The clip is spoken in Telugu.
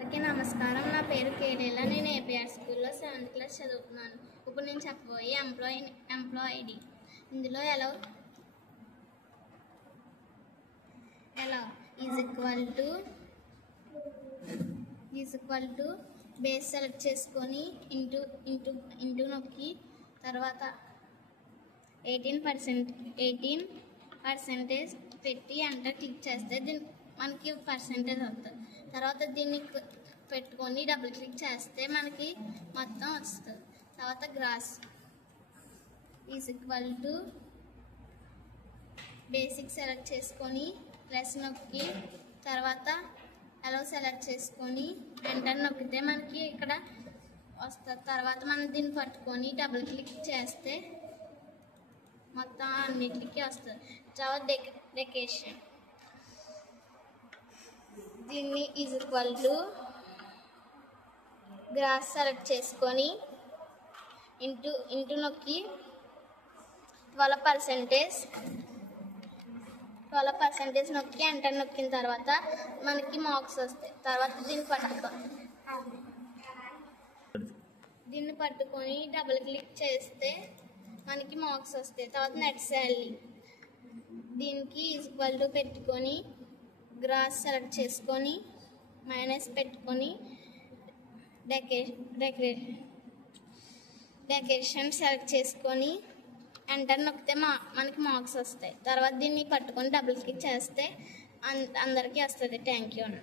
అందరికీ నమస్కారం. నా పేరు కేలీల. నేను ఏపీఆర్ స్కూల్లో 7th క్లాస్ చదువుతున్నాను. ఇప్పుడు నేను చెప్పబోయే ఎంప్లాయీ ఐడి. ఇందులో ఎలా is equal to base select చేసుకొని ఇంటూ నొక్కి తర్వాత 18% పెట్టి ఎంటర్ క్లిక్ చేస్తే మనకి పర్సెంటేజ్ వస్తుంది. తర్వాత దీన్ని పెట్టుకొని డబుల్ క్లిక్ చేస్తే మనకి మొత్తం వస్తుంది. తర్వాత gross is equal to basic select చేసుకొని ప్లస్ నొక్కి తర్వాత అలౌ సెలెక్ట్ చేసుకొని ఎంటర్ నొక్కితే మనకి ఇక్కడ వస్తుంది. తర్వాత మనం దీన్ని పట్టుకొని డబుల్ క్లిక్ చేస్తే మొత్తం అన్నిటికీ వస్తుంది. తర్వాత డెకరేషన్ దీన్ని is equal to gross select చేసుకొని ఇంటూ నొక్కి 12% నొక్కి ఎంటర్ నొక్కిన తర్వాత మనకి మార్క్స్ వస్తాయి. తర్వాత దీన్ని పట్టుకొని డబుల్ క్లిక్ చేస్తే మనకి మార్క్స్ వస్తాయి. తర్వాత నెట్ శాలరీ దీనికి ఈజ్ ఈక్వల్ టు పెట్టుకొని గ్రాస్ సెలెక్ట్ చేసుకొని మైనస్ పెట్టుకొని డెకరేషన్ సెలెక్ట్ చేసుకొని ఎంటర్ నొక్కితే మనకి మార్క్స్ వస్తాయి. తర్వాత దీన్ని పట్టుకొని డబుల్ క్లిక్ చేస్తే అందరికీ వస్తుంది. థ్యాంక్ యూ అన్న.